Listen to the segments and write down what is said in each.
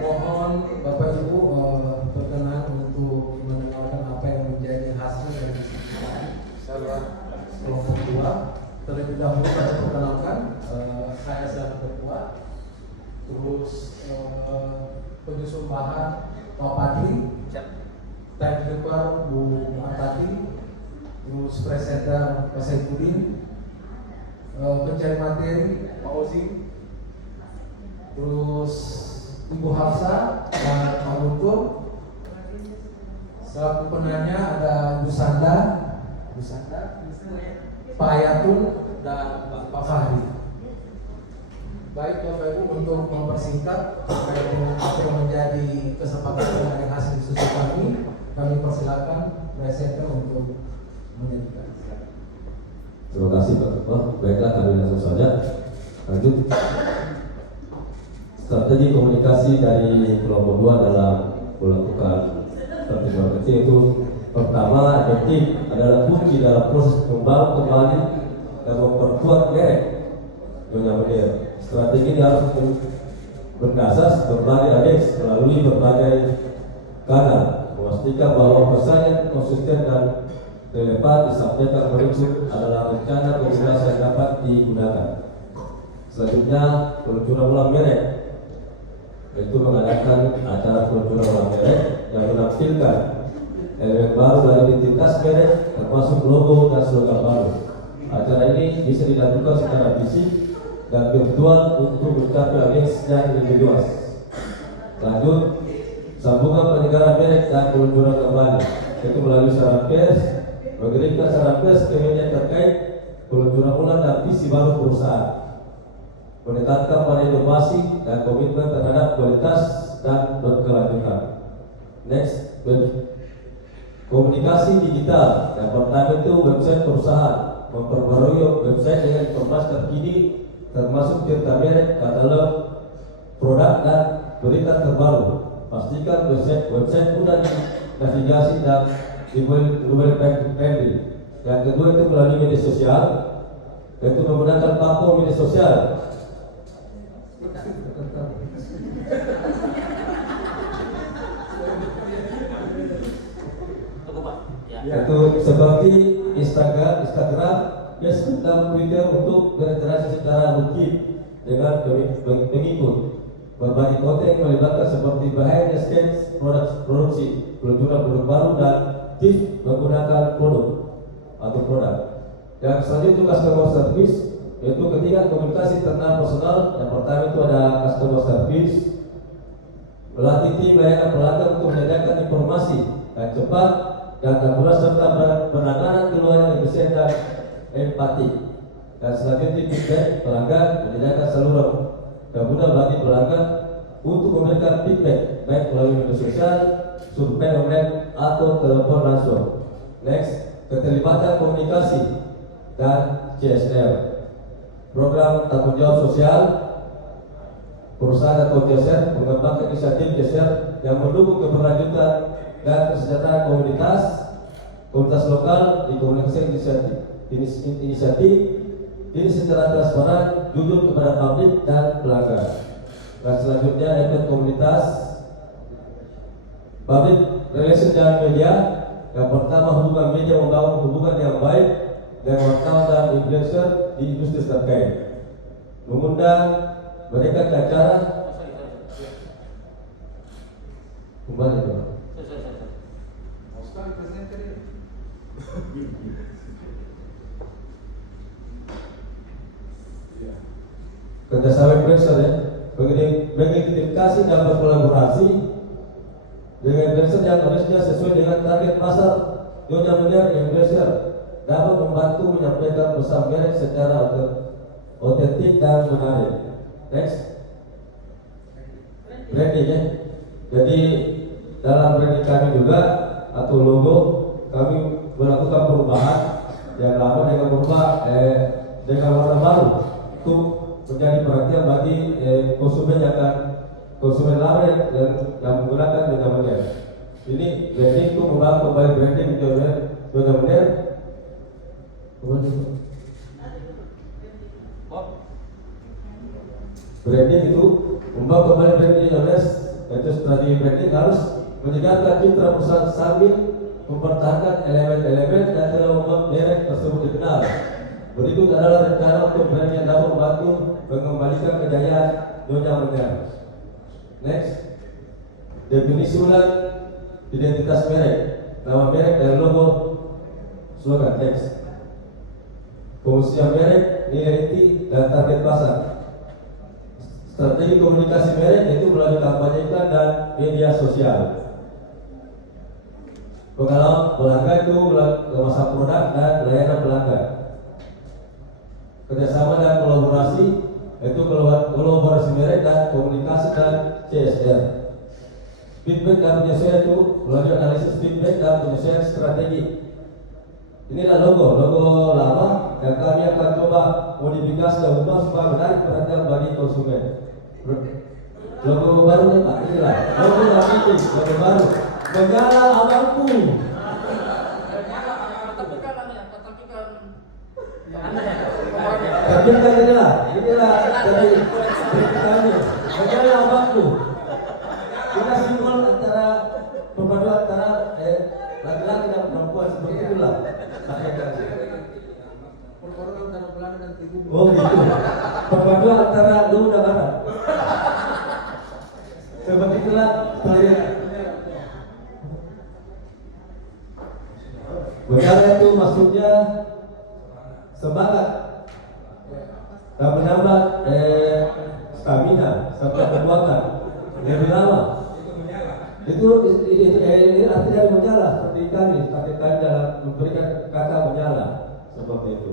Mohon Bapak Ibu berkenan untuk mendengarkan apa yang menjadi hasil dari secara kelompok 2. Terlebih dahulu saya perkenalkan, saya selaku ketua, terus penyusun bahan Pak Padri, timekeeper Bu Antati, terus presenter Pak Saifuddin, pencari materi Pak Ozi, terus Ibu Hafsa dan Pak Guntur. Selaku penanya ada Bu Sanda, Pak Ayatun dan Pak Fahri. Baik Bapak Ibu, untuk mempersingkat terkait dengan apa yang menjadi kesepakatan dari hasil diskusi kami persilakan presenter untuk menyampaikan. Terima kasih Pak Ketua. Baiklah, kami langsung saja lanjut. Strategi komunikasi dari kelompok 2 dalam melakukan pertemuan kecil itu pertama, efektif adalah kunci dalam proses membangun kembali dan memperkuat merek Nyonya Menir. Strategi ini harus berdasar berbagai adeks melalui berbagai kanal, memastikan bahwa pesan yang konsisten dan relevan disampaikan merujuk adalah rencana komunikasi yang dapat digunakan. Selanjutnya, peluncuran ulang merek, yaitu mengadakan acara peluncuran ulang merek yang menampilkan elemen baru dari identitas merek, termasuk logo dan slogan baru. Acara ini bisa dilakukan secara fisik dan virtual untuk mencapai audiens yang lebih luas. Lanjut, sambungan penyegaran merek dan peluncuran kembali, yaitu melalui siaran pers, mengirimkan siaran pers ke media terkait peluncuran ulang dan visi baru perusahaan, menetapkan pada inovasi dan komitmen terhadap kualitas dan berkelanjutan. Next, komunikasi digital. Yang pertama itu website perusahaan, memperbarui website dengan informasi terkini termasuk cerita merek, katalog produk dan berita terbaru. Pastikan website mudah navigasi dan dibuat friendly. Yang kedua itu melalui media sosial, yaitu menggunakan platform media sosial yaitu seperti Instagram, Facebook dan Twitter untuk berinteraksi secara rutin dengan pengikut. Berbagai konten yang melibatkan seperti behind the scenes produksi, peluncuran produk baru dan tips menggunakan produk atau produk. Yang selanjutnya customer service, yaitu ketika komunikasi tentang personal. Yang pertama itu ada customer service, melatih tim layanan pelanggan untuk menyediakan informasi yang cepat dan akurat serta penanganan keluhan yang efisien dan empatik. Dan selanjutnya feedback pelanggan, menyediakan saluran yang mudah bagi pelanggan untuk memberikan feedback baik melalui media sosial, survei online atau telepon langsung. Next, keterlibatan komunikasi dan CSR, program tanggung jawab sosial perusahaan atau CSR, mengembangkan inisiatif CSR yang mendukung keberlanjutan dan kesejahteraan komunitas lokal di komunikasi inisiatif ini secara transparan, jujur kepada publik dan pelanggan. Dan selanjutnya event komunitas, public relation dan media. Yang pertama, hubungan media membangun hubungan yang baik dengan wartawan dan influencer di industri terkait, mengundang mereka ke acara kembali kerjasama influencer ya, mengidentifikasi dan berkolaborasi dengan influencer yang harusnya sesuai dengan target pasar. Nyonya Menir influencer dapat membantu menyampaikan pesan merek secara otentik dan menarik. Next, branding ya. Jadi dalam branding kami juga atau logo kami melakukan perubahan yang lama dengan berubah dengan warna baru untuk menjadi perhatian bagi konsumen konsumen lama yang menggunakan Nyonya Menir. Ini branding itu membangun kembali branding Nyonya Menir. Branding itu membangun kembali branding Nyonya Menir. Itu strategi branding harus menyegarkan citra perusahaan sambil mempertahankan elemen-elemen dan telah membuat merek tersebut dikenal. Berikut adalah rencana untuk brand yang dapat membantu mengembalikan kejayaan Nyonya Menir. Next, definisi ulang identitas merek, nama merek dan logo, slogan. Next, fungsi merek, nilai inti dan target pasar. Strategi komunikasi merek yaitu melalui kampanye iklan dan media sosial. Pengalaman pelanggan itu kemasan produk dan layanan pelanggan. Kerjasama dan kolaborasi yaitu kolaborasi merek dan komunikasi dan CSR. Feedback dan penyesuaian itu melalui analisis feedback dan penyesuaian strategi. Inilah logo lama yang kami akan coba modifikasi dan ubah supaya menarik perhatian bagi konsumen. Logo barunya Pak, inilah logo baru. Menyala abangku. Tapi kan inilah dari kami. Menyala abangku. Kita simbol antara perpaduan antara laki-laki dan perempuan seperti itulah. Oh gitu. Perpaduan antara dulu dan barat. Seperti itulah terlihat. Menyala itu maksudnya semangat dan menambah stamina serta kekuatan lebih lama. Ini arti dari menyala seperti kami dalam memberikan kata menyala seperti itu.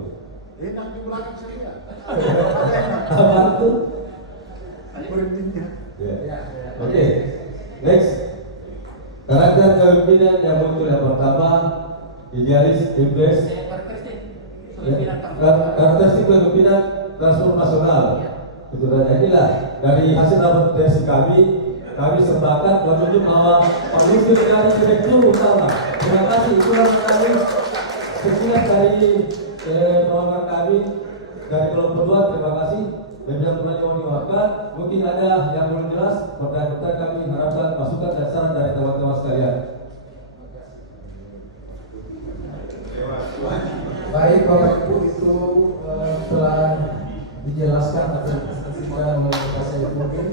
Enak di belakang saya. Apa itu? Berhentinya. Oke. Next. Karakter kepemimpinan yang muncul yang pertama, idealis, impress. Karakteristik kepemimpinan transformasional. Itu dan inilah dari hasil rapat versi kami sepakat menunjuk bahwa pemimpin dari direktur utama. Terima kasih. Itulah kami sekilas dari pengawalan kami dari kelompok 2. Terima kasih. Dan yang mulai diwakilkan, mungkin ada yang belum jelas, pertanyaan kami harapkan masukan dan saran dari teman-teman sekalian. Baik Bapak Ibu, itu telah dijelaskan atau disampaikan oleh Pak Said mungkin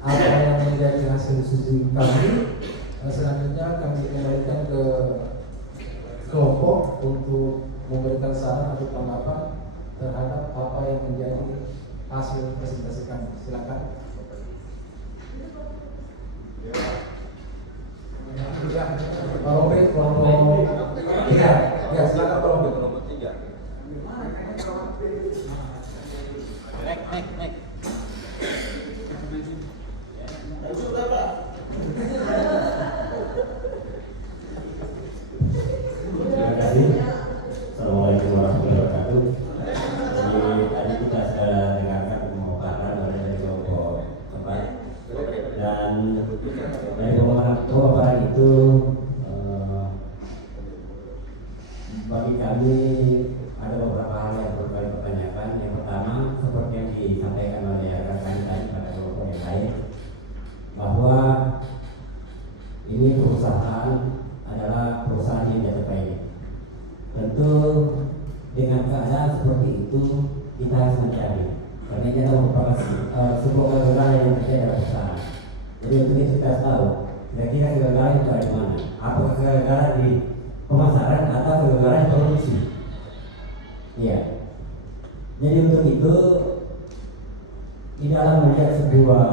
apa yang menjadi hasil studi kami. Selanjutnya kami kembalikan ke kelompok untuk memberikan saran atau tanggapan terhadap apa yang menjadi hasil presentasi kami. Silakan. Pak Robert, kelompok 3. Ya, silakan Pak Robert. Kelompok 3. Nek. Terima kasih. Assalamualaikum warahmatullahi wabarakatuh. Jadi tadi kita sudah dengarkan pemaparan dari kelompok 4 dan dari pemaparan itu bagi kami ada beberapa hal yang perlu kami pertanyakan. Yang pertama, seperti yang disampaikan oleh rekan tadi pada kelompok yang lain, bahwa ini perusahaan adalah perusahaan yang jatuh baik. Tentu dengan keadaan seperti itu kita harus mencari, karena ini adalah merupakan sebuah kegagalan yang terjadi dalam perusahaan. Jadi untuk itu kita harus tahu kira-kira kegagalan itu ada di mana. Apakah kegagalan di pemasaran atau kegagalan di produksi? Iya. Jadi untuk itu di dalam melihat sebuah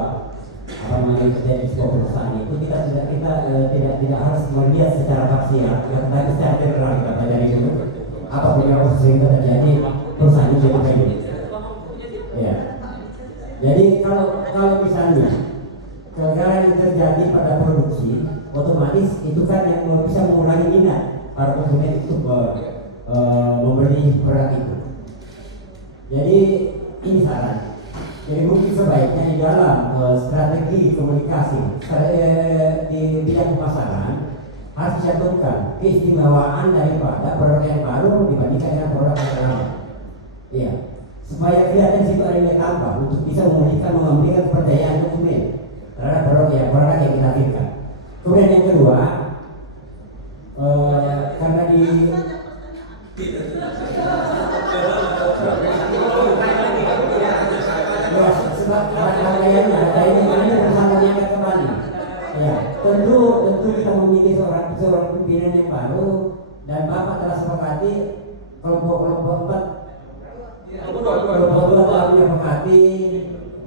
apa namanya terjadi sebuah perusahaan itu kita tidak harus melihat secara parsial, tetapi secara general kita pelajari dulu apapun yang sehingga terjadi perusahaan itu jadi baik. Ya. Jadi kalau misalnya kegagalan yang terjadi pada produksi, otomatis itu kan yang bisa mengurangi minat para konsumen untuk membeli produk itu. Jadi ini saran. Jadi mungkin sebaiknya di dalam strategi komunikasi di bidang pemasaran harus dicantumkan keistimewaan daripada produk yang baru dibandingkan dengan produk yang lama. Iya, supaya kelihatan situ ada nilai tambah untuk bisa memberikan kepercayaan konsumen terhadap produk yang kita hadirkan. Kemudian yang kedua, karena di tentu kita memilih seorang pimpinan yang baru dan Bapak telah sepakati kelompok 2 telah menyepakati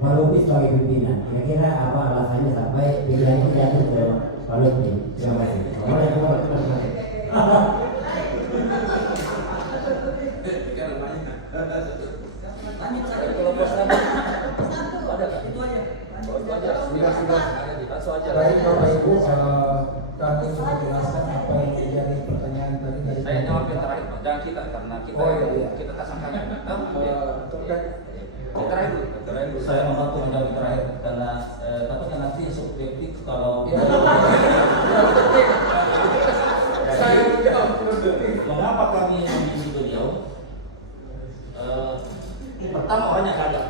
Pak Lutfi sebagai pimpinan. Kira-kira apa alasannya sampai pimpinan itu jatuh ke Pak Lutfi? Terima kasih. Baik Bapak Ibu, kami sudah jelaskan apa yang menjadi pertanyaan tadi dari Saya jawab yang terakhir, Pak. Jangan kita karena kita kita tak sangkanya. terkait Saya membantu menjawab yang terakhir karena takutnya nanti subjektif kalau saya menjawab mengapa kami memilih beliau. Pertama orangnya kagak.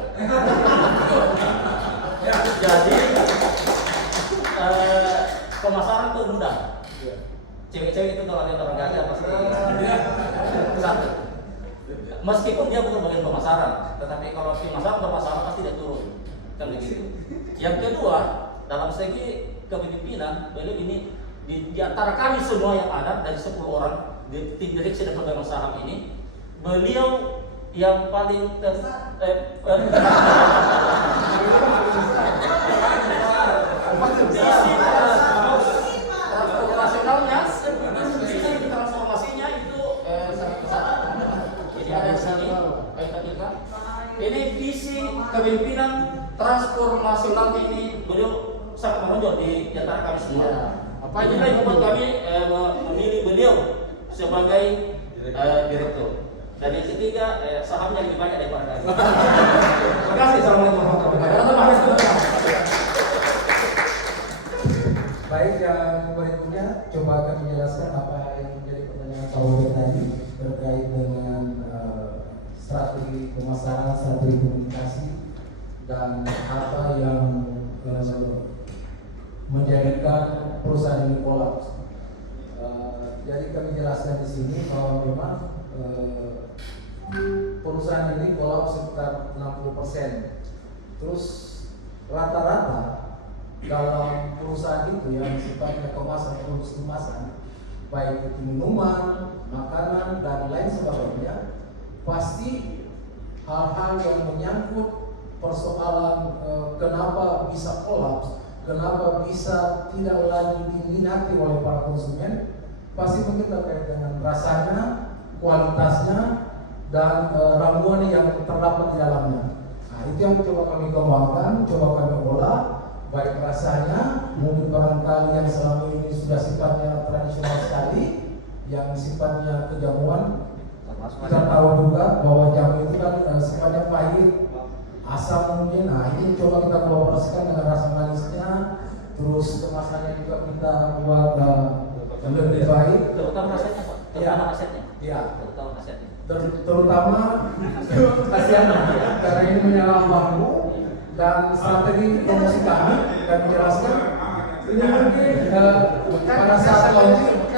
Jadi pemasaran itu mudah. Cewek-cewek itu kalau lihat orang gagah pasti. Satu. Meskipun dia bukan bagian pemasaran, tetapi kalau pemasaran bermasalah pasti dia turun. Kan begitu. Yang kedua, dalam segi kepemimpinan, beliau ini di antara kami semua yang ada dari 10 orang di tim direksi dan pemegang saham ini, beliau yang paling transformasinya itu sangat besar. Jadi ada di sini ini visi kepemimpinan transformasionalnya ini beliau sangat menonjol di antara kami semua. Inilah yang membuat kami memilih beliau sebagai direktur. Dan yang ketiga, sahamnya lebih banyak daripada kami. Terima kasih. Assalamualaikum warahmatullahi wabarakatuh. Baik, yang berikutnya coba kami jelaskan apa yang menjadi pertanyaan Pak Wabir tadi terkait dengan strategi pemasaran, strategi komunikasi dan apa yang menjadikan perusahaan ini kolaps. Jadi kami jelaskan di sini bahwa memang perusahaan ini kolaps sekitar 60%. Terus rata-rata dalam perusahaan itu yang sifatnya kemasan, produksi kemasan, baik itu minuman, makanan dan lain sebagainya, pasti hal-hal yang menyangkut persoalan kenapa bisa kolaps, kenapa bisa tidak lagi diminati oleh para konsumen, pasti mungkin terkait dengan rasanya, kualitasnya, dan ramuan yang terdapat di dalamnya. Nah, itu yang coba kami kembangkan, coba kami olah, baik rasanya, mungkin barangkali yang selama ini sudah sifatnya tradisional sekali, yang sifatnya kejamuan. Kita tahu juga bahwa jamu itu kan sifatnya pahit, asam mungkin. Nah, ini coba kita kolaborasikan dengan rasa manisnya, terus kemasannya juga kita buat lebih baik. Terutama asetnya, Pak. Terutama asetnya. Iya. Terutama asetnya. Terutama kasihan karena ini menyala bambu dan strategi promosi kami dan menjelaskan ini mungkin pada saat launching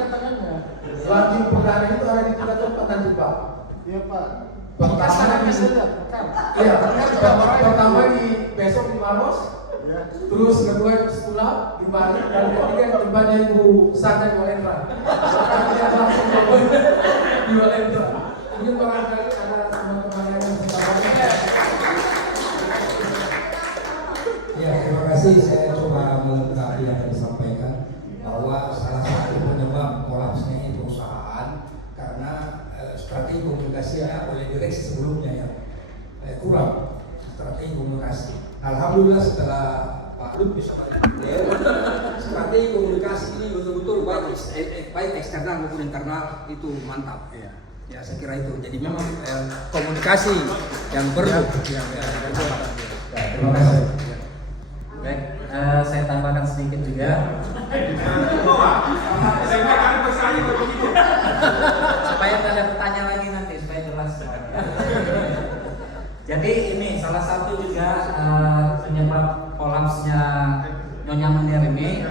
perdana itu ada di 3 tempat nanti Pak. Iya Pak. Pertama di besok di Maros, terus kedua di Stula di Bali, dan ketiga di tempatnya Ibu Sanda di Walendra. Tidak langsung di Walendra. Mungkin barangkali ada teman-teman yang kasih, saya coba melengkapi yang disampaikan bahwa salah satu penyebab kolapsnya perusahaan karena strategi komunikasinya oleh direksi sebelumnya yang kurang strategi komunikasi. Alhamdulillah setelah Pak Lut bisa Strategi komunikasi ini betul-betul baik eksternal maupun internal itu mantap. Ya saya kira itu. Jadi memang komunikasi yang perlu. terima kasih. Baik, saya tambahkan sedikit juga supaya tidak ada pertanyaan lagi nanti supaya jelas. Jadi ini salah satu juga penyebab kolapsnya Nyonya Menir ini,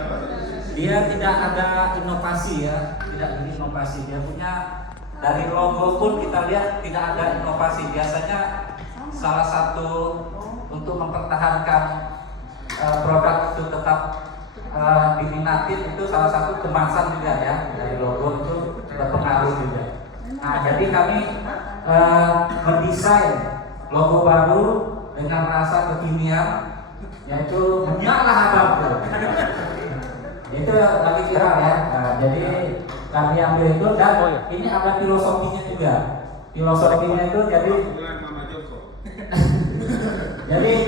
dia tidak ada inovasi ya, tidak ada inovasi. Dia punya dari logo pun kita lihat tidak ada inovasi. Biasanya salah satu untuk mempertahankan produk itu tetap diminati itu salah satu kemasan juga ya, dari logo itu berpengaruh juga. Nah jadi kami mendesain logo baru dengan rasa kekinian, yaitu menyala abangku. Itu lagi viral ya. Nah, jadi kami ambil itu dan ini ada filosofinya juga. Filosofinya itu jadi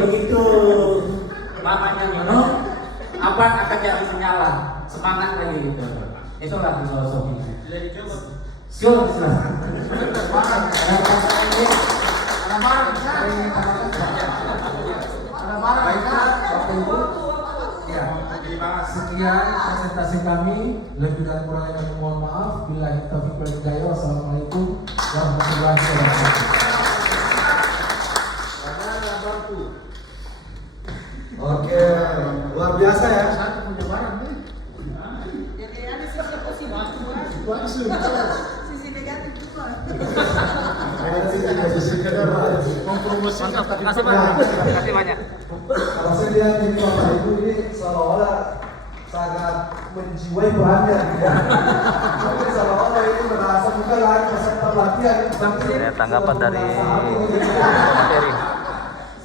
begitu mamanya minum, abang akan jadi menyala, semangat lagi gitu. Itulah filosofinya. Siul, silakan. Sekian presentasi kami, lebih dan kurangnya kami mohon maaf. Billahi taufiq wal hidayah. Wassalamualaikum warahmatullahi wabarakatuh. Oke, luar biasa ya. Jadi ada sisi positif Langsung. sisi negatif juga. Terima kasih banyak. Kalau saya lihat ini Bapak Ibu ini seolah-olah sangat menjiwai perannya gitu ya. Mungkin seolah-olah ini merasa bukan lagi peserta pelatihan. Ini tanggapan dari materi.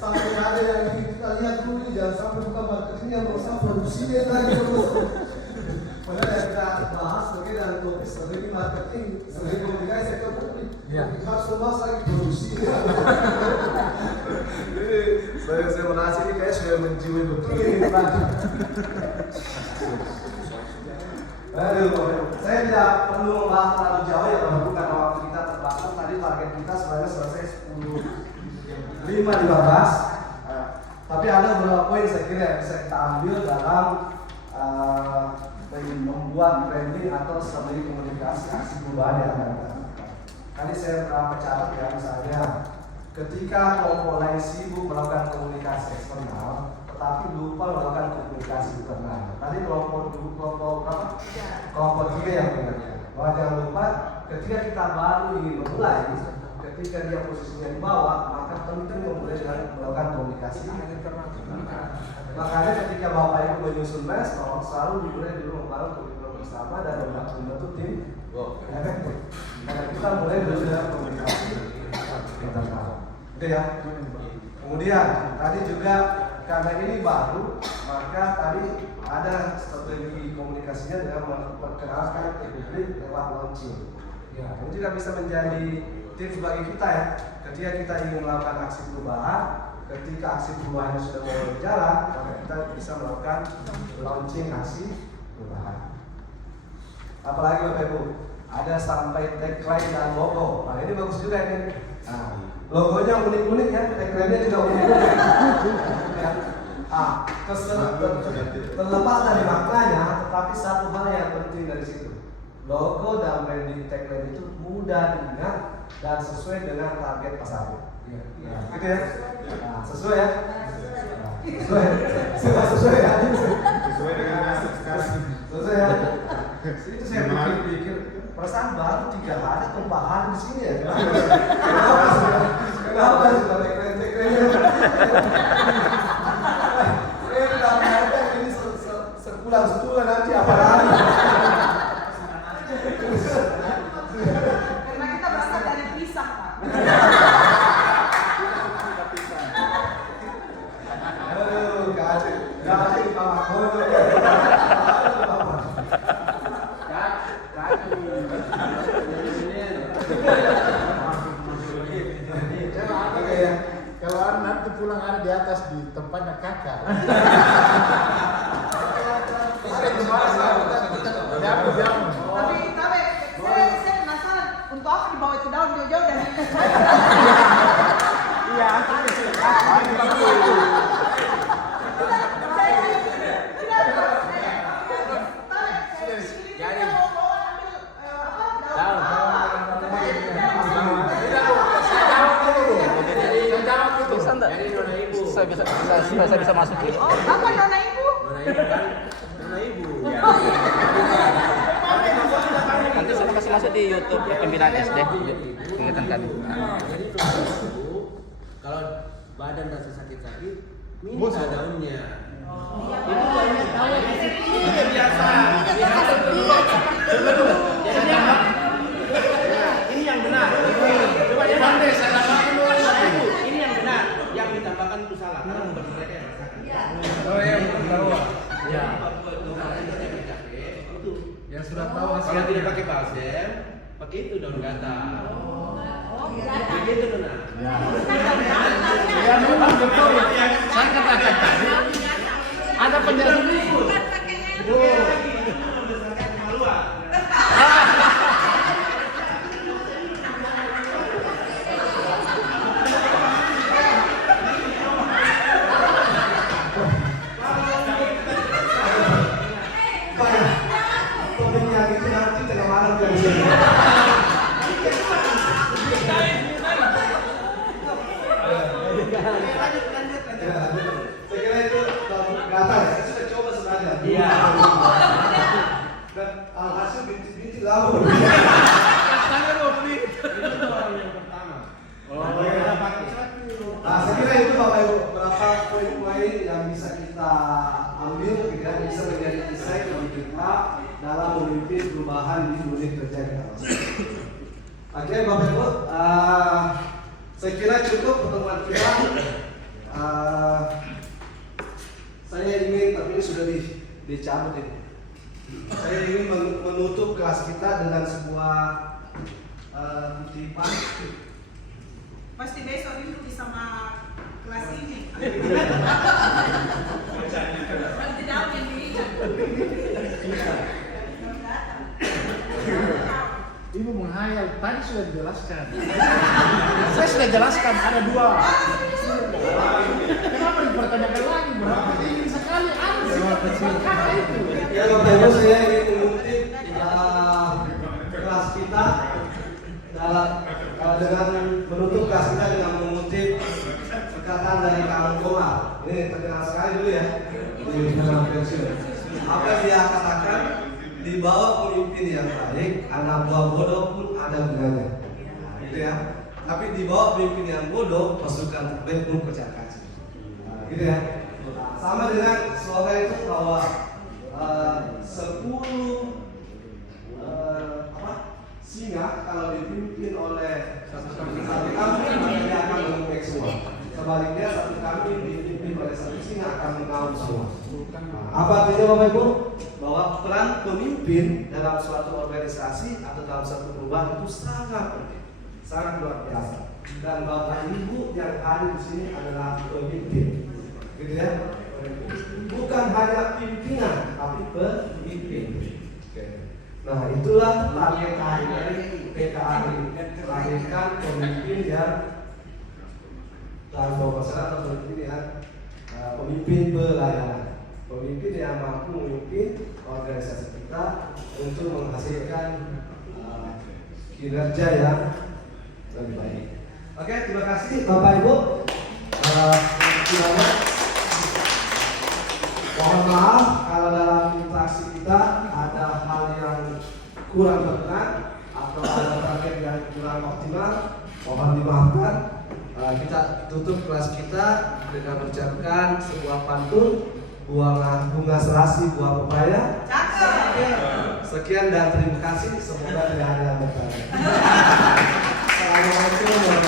Sampai ada yang kita lihat dulu ini jangan sampai bukan marketingnya, berusaha produksinya lagi terus. Padahal yang kita bahas sebagai dalam topik strategi marketing, strategi komunikasi sektor publik. Harus membahas lagi produksi. Jadi saya merasa ini kayak sudah menjiwai betul ini tadi. Aduh, saya tidak perlu membahas terlalu jauh ya, Bapak, karena waktu kita terbatas. Tadi target kita sebenarnya selesai 10:15. Tapi ada beberapa poin saya kira yang bisa kita ambil dalam membuat branding atau strategi komunikasi aksi perubahan yang akan kita lakukan. Tadi saya pernah catat ya, misalnya ketika kelompok lain sibuk melakukan komunikasi eksternal, tetapi lupa melakukan komunikasi internal. Tadi kelompok berapa? Kelompok 3 yang benar. Bahwa jangan lupa ketika kita baru ingin memulai, ketika dia posisinya di bawah, maka penting memulai dengan melakukan komunikasi internal. Makanya ketika Bapak Ibu menyusun respon, selalu dimulai dulu membangun kurikulum bersama dan membentuk tim. Karena kita mulai dulu dengan komunikasi internal. Oke ya. Kemudian tadi juga karena ini baru, maka tadi ada strategi komunikasinya dengan memperkenalkan ke publik lewat launching. Ya, ini juga bisa menjadi tips bagi kita ya. Ketika kita ingin melakukan aksi perubahan, ketika aksi perubahannya sudah mulai berjalan, maka kita bisa melakukan launching aksi perubahan. Apalagi Bapak Ibu, ada sampai tagline dan logo. Nah ini bagus juga ini. Nah, logonya unik-unik ya, tagline-nya juga unik-unik. Ya. Terlepas dari maknanya, tetapi satu hal yang penting dari situ. Logo dan branding tagline itu mudah diingat dan sesuai dengan target pasarnya. Gitu ya? Nah, sesuai ya? Sesuai ya? Sesuai ya? Itu saya pikir perasaan baru 3 hari tumpahan di sini ya. Kenapa sudah tagline-nya? Ini sepulang setulah nanti apa lagi? Karena kita berasal dari pisang, Pak. Aduh, kacau. tulang ada di atas di tempatnya kakak. Jamu. Tapi saya penasaran untuk apa dibawa itu daun jauh-jauh dari Iya, Saya bisa masukin. Oh, apa nona ibu? Nanti saya kasih masuk di YouTube pembinaan SD. Kegiatan kami. Kalau badan rasa sakit-sakit, minta daunnya. Itu banyak daun. Itu biasa. Ini yang benar. Coba ya pandai saya tambahkan dulu. Ini yang benar. Yang ditambahkan itu salah. Karena bagi mereka yang sakit. Oh ya, tahu. Ya. Itu Yang sudah tahu kalau tidak pakai balsem, pakai itu daun gatal. Begitu Nona. Ya memang betul. Saya katakan tadi ada penjelasan itu. Topiknya itu nanti tengah malam dari sini. Saya kira itu gatal ya. Saya sudah coba sebenarnya. Iya. Dan alhasil binti-binti labur. Katanya 2 menit. Itu orang yang pertama. Saya kira itu Bapak Ibu beberapa poin-poin yang bisa kita ambil, yang bisa menjadi insight bagi kita dalam memimpin perubahan di dunia kerja kita. Oke Bapak Ibu, saya kira cukup pertemuan kita. Saya ingin, tapi ini sudah dicabut ini. Saya ingin menutup kelas kita dengan sebuah kutipan. Pasti besok itu sama kelas ini. Nanti daun yang dilihat. Ibu menghayal, tadi sudah dijelaskan. Saya sudah jelaskan ada 2. Kenapa dipertanyakan lagi? Berapa ingin sekali ada kakak itu. Ya Bapak Ibu, saya ingin mengutip kelas kita dengan menutup kelas kita dengan mengutip perkataan dari Kang Komar. Ini terkenal sekali dulu ya di dalam pensiun. Apa yang dia katakan? Di bawah pemimpin yang baik, anak buah bodoh pun ada gunanya. Gitu ya. Tapi di bawah pemimpin yang bodoh, pasukan terbaik pun kocar-kacir. Gitu ya. Sama dengan slogan itu bahwa 10 singa kalau dipimpin oleh satu kambing dia akan mengembek semua. Sebaliknya satu kambing dipimpin oleh satu singa akan mengaum semua. Apa artinya Bapak Ibu? Bahwa peran pemimpin dalam suatu organisasi atau dalam suatu perubahan itu sangat penting, sangat luar biasa. Dan Bapak Ibu yang hadir di sini adalah pemimpin, gitu ya. Bukan hanya pimpinan, tapi pemimpin. Nah itulah target dari PKAI, melahirkan pemimpin yang transformasi atau pemimpin yang pemimpin pelayanan. Pemimpin yang mampu memimpin organisasi kita untuk menghasilkan kinerja yang lebih baik. Oke, terima kasih Bapak Ibu. Mohon maaf kalau dalam interaksi kita ada hal yang kurang berkenan atau ada target yang kurang optimal. Mohon dimaafkan. Kita tutup kelas kita dengan mengucapkan sebuah pantun. Bunga serasi buah pepaya. Sekian dan terima kasih. Semoga tidak ada yang bertanya. Assalamualaikum warahmatullahi wabarakatuh.